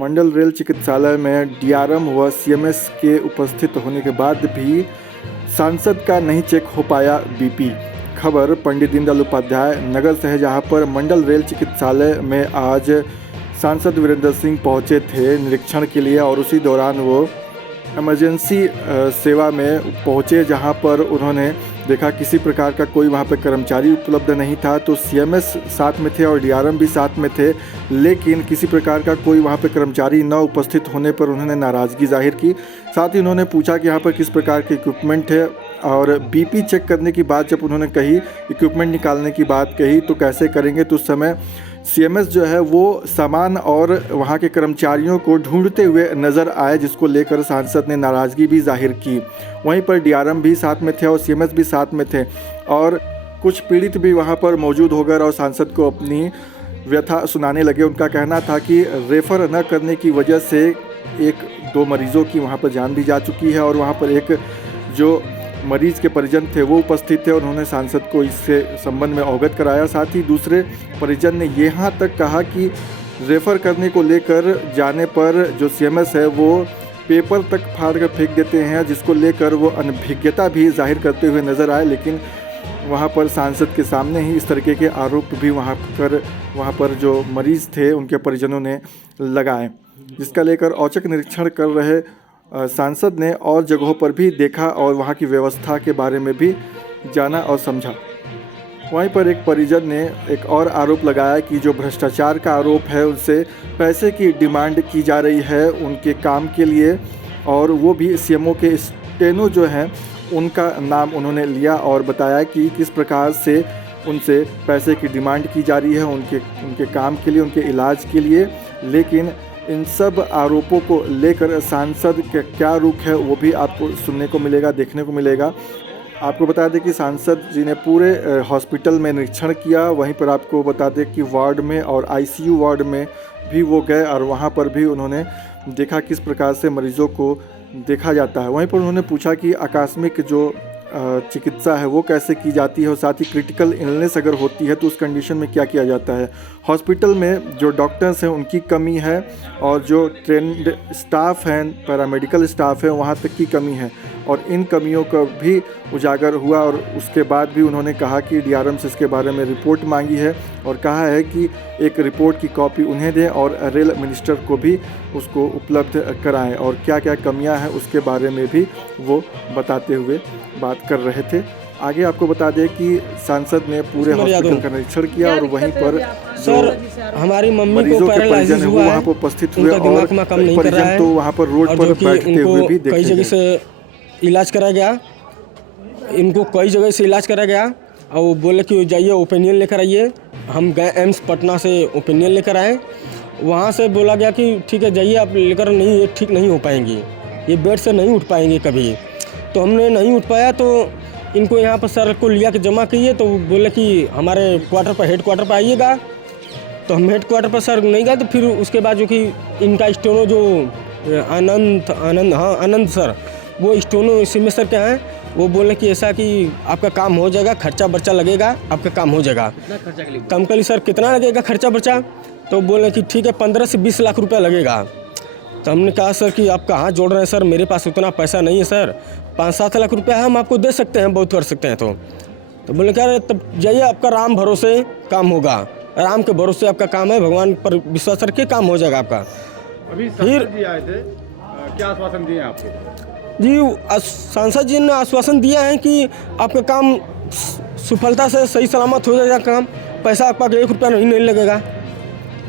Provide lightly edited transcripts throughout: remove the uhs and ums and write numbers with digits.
मंडल rail चिकित्सालय में DRM व सीएमएस के उपस्थित होने के बाद भी सांसद का नहीं चेक हो पाया बीपी। खबर पंडित दीनदयाल उपाध्याय नगर से है, जहां पर मंडल रेल चिकित्सालय में आज सांसद वीरेंद्र सिंह पहुंचे थे निरीक्षण के लिए और उसी दौरान वो इमरजेंसी सेवा में पहुंचे, जहां पर उन्होंने देखा किसी प्रकार का कोई वहां पर कर्मचारी उपलब्ध नहीं था। तो सीएमएस साथ में थे और डीआरएम भी साथ में थे, लेकिन किसी प्रकार का कोई वहां पर कर्मचारी न उपस्थित होने पर उन्होंने नाराज़गी जाहिर की। साथ ही उन्होंने पूछा कि यहाँ पर किस प्रकार के इक्विपमेंट है और बीपी चेक करने की बात जब उन्होंने कही, इक्विपमेंट निकालने की बात कही तो कैसे करेंगे। तो उस समय सीएमएस जो है वो सामान और वहाँ के कर्मचारियों को ढूंढते हुए नज़र आए, जिसको लेकर सांसद ने नाराज़गी भी जाहिर की। वहीं पर डीआरएम भी साथ में थे और सीएमएस भी साथ में थे और कुछ पीड़ित भी वहाँ पर मौजूद हो गए और सांसद को अपनी व्यथा सुनाने लगे। उनका कहना था कि रेफ़र न करने की वजह से 1-2 मरीज़ों की वहाँ पर जान भी जा चुकी है और वहाँ पर एक जो मरीज़ के परिजन थे वो उपस्थित थे। उन्होंने सांसद को इससे संबंध में अवगत कराया। साथ ही दूसरे परिजन ने यहाँ तक कहा कि रेफ़र करने को लेकर जाने पर जो सीएमएस है वो पेपर तक फाड़ कर फेंक देते हैं, जिसको लेकर वो अनभिज्ञता भी जाहिर करते हुए नज़र आए। लेकिन वहाँ पर सांसद के सामने ही इस तरीके के आरोप भी वहाँ पर जो मरीज़ थे उनके परिजनों ने लगाए, जिसका लेकर औचक निरीक्षण कर रहे सांसद ने और जगहों पर भी देखा और वहाँ की व्यवस्था के बारे में भी जाना और समझा। वहीं पर एक परिजन ने एक और आरोप लगाया कि जो भ्रष्टाचार का आरोप है उनसे पैसे की डिमांड की जा रही है उनके काम के लिए, और वो भी सीएमओ के स्टेनो जो हैं उनका नाम उन्होंने लिया और बताया कि किस प्रकार से उनसे पैसे की डिमांड की जा रही है उनके काम के लिए, उनके इलाज के लिए। लेकिन इन सब आरोपों को लेकर सांसद का क्या रुख है वो भी आपको सुनने को मिलेगा, देखने को मिलेगा। आपको बता दें कि सांसद जी ने पूरे हॉस्पिटल में निरीक्षण किया। वहीं पर आपको बता दें कि वार्ड में और आईसीयू वार्ड में भी वो गए और वहाँ पर भी उन्होंने देखा किस प्रकार से मरीज़ों को देखा जाता है। वहीं पर उन्होंने पूछा कि आकस्मिक जो चिकित्सा है वो कैसे की जाती है और साथ ही क्रिटिकल इलनेस अगर होती है तो उस कंडीशन में क्या किया जाता है। हॉस्पिटल में जो डॉक्टर्स हैं उनकी कमी है और जो ट्रेंड स्टाफ हैं, पैरामेडिकल स्टाफ है, वहाँ तक की कमी है और इन कमियों का भी उजागर हुआ। और उसके बाद भी उन्होंने कहा कि डीआरएम से इसके बारे में रिपोर्ट मांगी है और कहा है कि एक रिपोर्ट की कॉपी उन्हें दें और रेल मिनिस्टर को भी उसको उपलब्ध कराएं और क्या क्या कमियां हैं उसके बारे में भी वो बताते हुए बात कर रहे थे। आगे आपको बता दें कि सांसद ने पूरे हॉस्पिटल का निरीक्षण किया और वहीं पर सर हमारी मम्मी को पैरालाइसिस हुआ है, वहाँ पर उपस्थित हुए और परिजन तो वहाँ पर रोड पर बैठते हुए भी देखे। कई जगह से इलाज कराया गया, इनको कई जगह से इलाज कराया गया और वो बोले कि जाइए ओपिनियन लेकर आइए। हम गए एम्स पटना से ओपिनियन लेकर आए, वहाँ से बोला गया कि ठीक है जाइए आप लेकर, नहीं ये ठीक नहीं हो पाएंगी, ये बेड से नहीं उठ पाएंगे कभी। तो हमने नहीं उठ पाया तो इनको यहाँ पर सर को लिया के जमा किए तो बोले कि हमारे क्वार्टर पर हेड क्वार्टर पर आइएगा। तो हम हेड क्वार्टर पर सर नहीं गए। तो फिर उसके बाद जो कि इनका स्टोनो जो आनंद सर, वो स्टोनो सीएमएस सर के हैं, वो बोले कि ऐसा कि आपका काम हो जाएगा, खर्चा बर्चा लगेगा, आपका काम हो जाएगा। कितना खर्चा के लिए? कम कर ली सर, कितना लगेगा खर्चा बर्चा? तो बोले कि ठीक है 15 से 20 लाख रुपया लगेगा। तो हमने कहा सर कि आप कहाँ जोड़ रहे हैं सर, मेरे पास उतना पैसा नहीं है सर, 5-7 लाख रुपया हम आपको दे सकते हैं, बहुत कर सकते हैं। तो बोले क्या तब जाइए, आपका राम भरोसे काम होगा, राम के भरोसे आपका काम है, भगवान पर विश्वास रखिए, काम हो जाएगा आपका। अभी सांसद जी आए थे, क्या आश्वासन दिए आपको? जी सांसद जी ने आश्वासन दिया है कि आपका काम सफलता से सही सलामत हो जाएगा, काम पैसा आपका 1 रुपया नहीं लगेगा,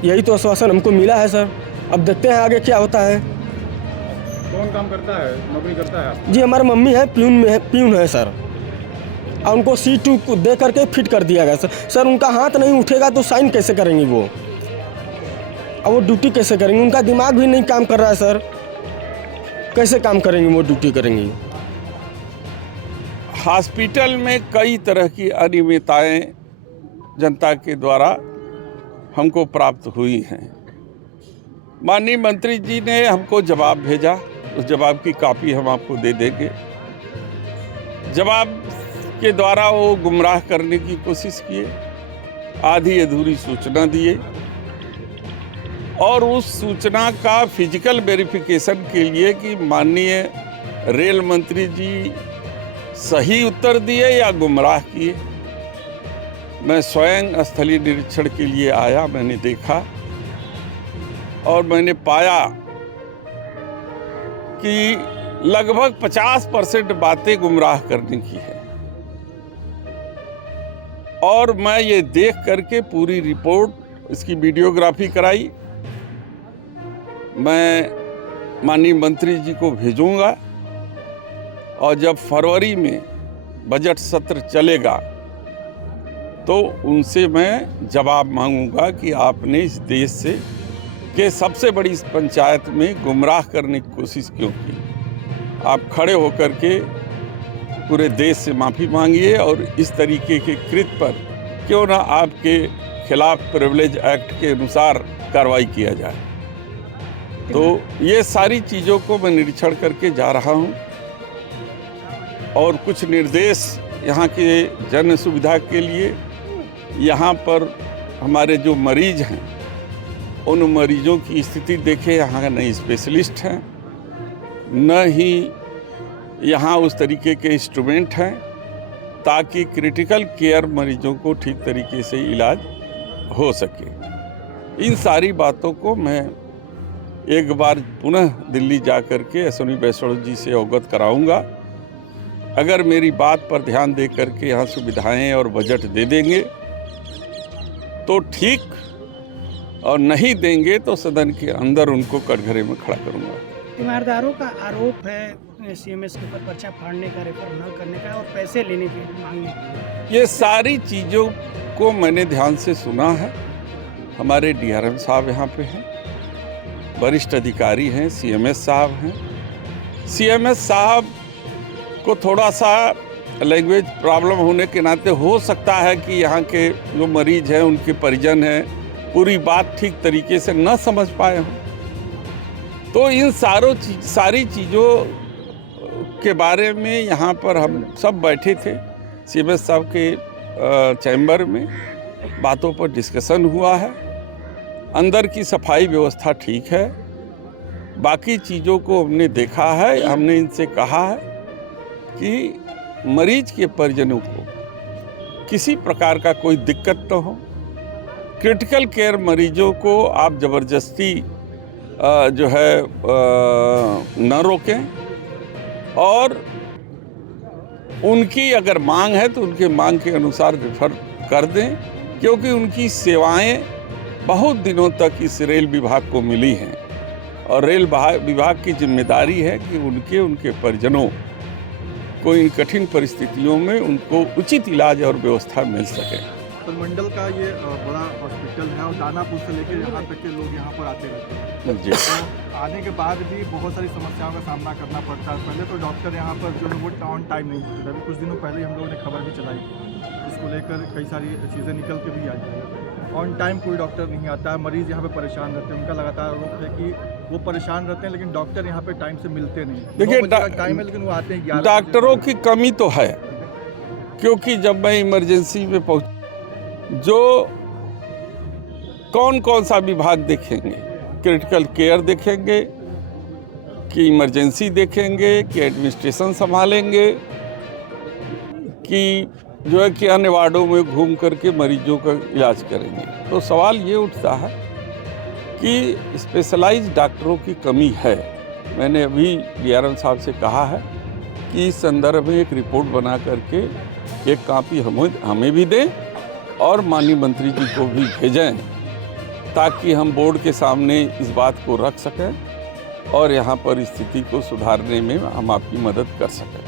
यही तो आश्वासन हमको मिला है सर। अब देखते हैं आगे क्या होता है। कौन काम करता है, नौकरी करता है? जी हमारी मम्मी है, प्यून है सर, और उनको C2 दे करके फिट कर दिया गया सर। उनका हाथ नहीं उठेगा तो साइन कैसे करेंगी वो, और वो ड्यूटी कैसे करेंगी? उनका दिमाग भी नहीं काम कर रहा है सर, कैसे काम करेंगी वो, ड्यूटी करेंगी? हॉस्पिटल में कई तरह की अनियमितताएं जनता के द्वारा हमको प्राप्त हुई हैं। माननीय मंत्री जी ने हमको जवाब भेजा, उस जवाब की कॉपी हम आपको दे देंगे। जवाब के द्वारा वो गुमराह करने की कोशिश किए, आधी अधूरी सूचना दिए और उस सूचना का फिजिकल वेरिफिकेशन के लिए कि माननीय रेल मंत्री जी सही उत्तर दिए या गुमराह किए, मैं स्वयं स्थलीय निरीक्षण के लिए आया। मैंने देखा और मैंने पाया कि लगभग 50% बातें गुमराह करने की है। और मैं ये देख करके पूरी रिपोर्ट, इसकी वीडियोग्राफी कराई, मैं माननीय मंत्री जी को भेजूंगा। और जब फरवरी में बजट सत्र चलेगा तो उनसे मैं जवाब मांगूंगा कि आपने इस देश से के सबसे बड़ी इस पंचायत में गुमराह करने की कोशिश क्यों की। आप खड़े होकर के पूरे देश से माफ़ी मांगिए और इस तरीके के कृत्य पर क्यों ना आपके खिलाफ प्रिविलेज एक्ट के अनुसार कार्रवाई किया जाए। तो ये सारी चीज़ों को मैं निरीक्षण करके जा रहा हूँ और कुछ निर्देश यहाँ के जन सुविधा के लिए, यहाँ पर हमारे जो मरीज हैं उन मरीजों की स्थिति देखें। यहाँ न स्पेशलिस्ट हैं, न ही यहाँ उस तरीके के इंस्ट्रूमेंट हैं ताकि क्रिटिकल केयर मरीजों को ठीक तरीके से इलाज हो सके। इन सारी बातों को मैं एक बार पुनः दिल्ली जा कर के अश्विनी वैष्णव जी से अवगत कराऊंगा। अगर मेरी बात पर ध्यान दे करके यहाँ सुविधाएं और बजट दे देंगे तो ठीक, और नहीं देंगे तो सदन के अंदर उनको कटघरे में खड़ा करूंगा। तीमारदारों का आरोप है सीएमएस के ऊपर पर्चा फाड़ने का, रेफर न करने का और पैसे लेने के मांगने की। ये सारी चीज़ों को मैंने ध्यान से सुना है। हमारे डीआरएम साहब यहाँ पे हैं, वरिष्ठ अधिकारी हैं, सीएमएस साहब हैं। सीएमएस साहब को थोड़ा सा लैंग्वेज प्रॉब्लम होने के नाते हो सकता है कि यहाँ के जो मरीज हैं, उनके परिजन हैं, पूरी बात ठीक तरीके से न समझ पाए हों। तो इन सारी चीज़ों के बारे में यहाँ पर हम सब बैठे थे सीएमएस साहब के चैम्बर में, बातों पर डिस्कशन हुआ है। अंदर की सफाई व्यवस्था ठीक है, बाकी चीज़ों को हमने देखा है। हमने इनसे कहा है कि मरीज के परिजनों को किसी प्रकार का कोई दिक्कत न हो। क्रिटिकल केयर मरीजों को आप ज़बरदस्ती जो है न रोकें और उनकी अगर मांग है तो उनके मांग के अनुसार रेफर कर दें, क्योंकि उनकी सेवाएं बहुत दिनों तक इस रेल विभाग को मिली हैं और रेल विभाग की जिम्मेदारी है कि उनके परिजनों को इन कठिन परिस्थितियों में उनको उचित इलाज और व्यवस्था मिल सके। तो मंडल का ये बड़ा हॉस्पिटल है और दानापुर से लेकर यहाँ तक के लोग यहाँ पर आते रहते हैं जी। तो आने के बाद भी बहुत सारी समस्याओं का सामना करना पड़ता है। पहले तो डॉक्टर यहाँ पर जो है वो ऑन टाइम नहीं होते थे। अभी कुछ दिनों पहले हम लोगों ने खबर भी चलाई, इसको लेकर कई सारी चीज़ें निकल के भी आई हैं। ऑन टाइम कोई डॉक्टर नहीं आता है, मरीज़ यहाँ पे परेशान रहते हैं। उनका लगातार आरोप है कि वो परेशान रहते हैं लेकिन डॉक्टर यहाँ पे टाइम से मिलते नहीं। देखिए, टाइम है लेकिन वो आते हैं 11 डॉक्टरों की कमी तो है, क्योंकि जब मैं इमरजेंसी में पहुँच, जो कौन सा विभाग देखेंगे, क्रिटिकल केयर देखेंगे कि इमरजेंसी देखेंगे कि एडमिनिस्ट्रेशन संभालेंगे कि जो है कि अन्य वार्डों में घूम करके मरीजों का इलाज करेंगे। तो सवाल ये उठता है कि स्पेशलाइज्ड डॉक्टरों की कमी है। मैंने अभी डीआरएम साहब से कहा है कि इस संदर्भ में एक रिपोर्ट बना करके एक कॉपी हमें भी दें और माननीय मंत्री जी को भी भेजें, ताकि हम बोर्ड के सामने इस बात को रख सकें और यहाँ पर स्थिति को सुधारने में हम आपकी मदद कर सकें।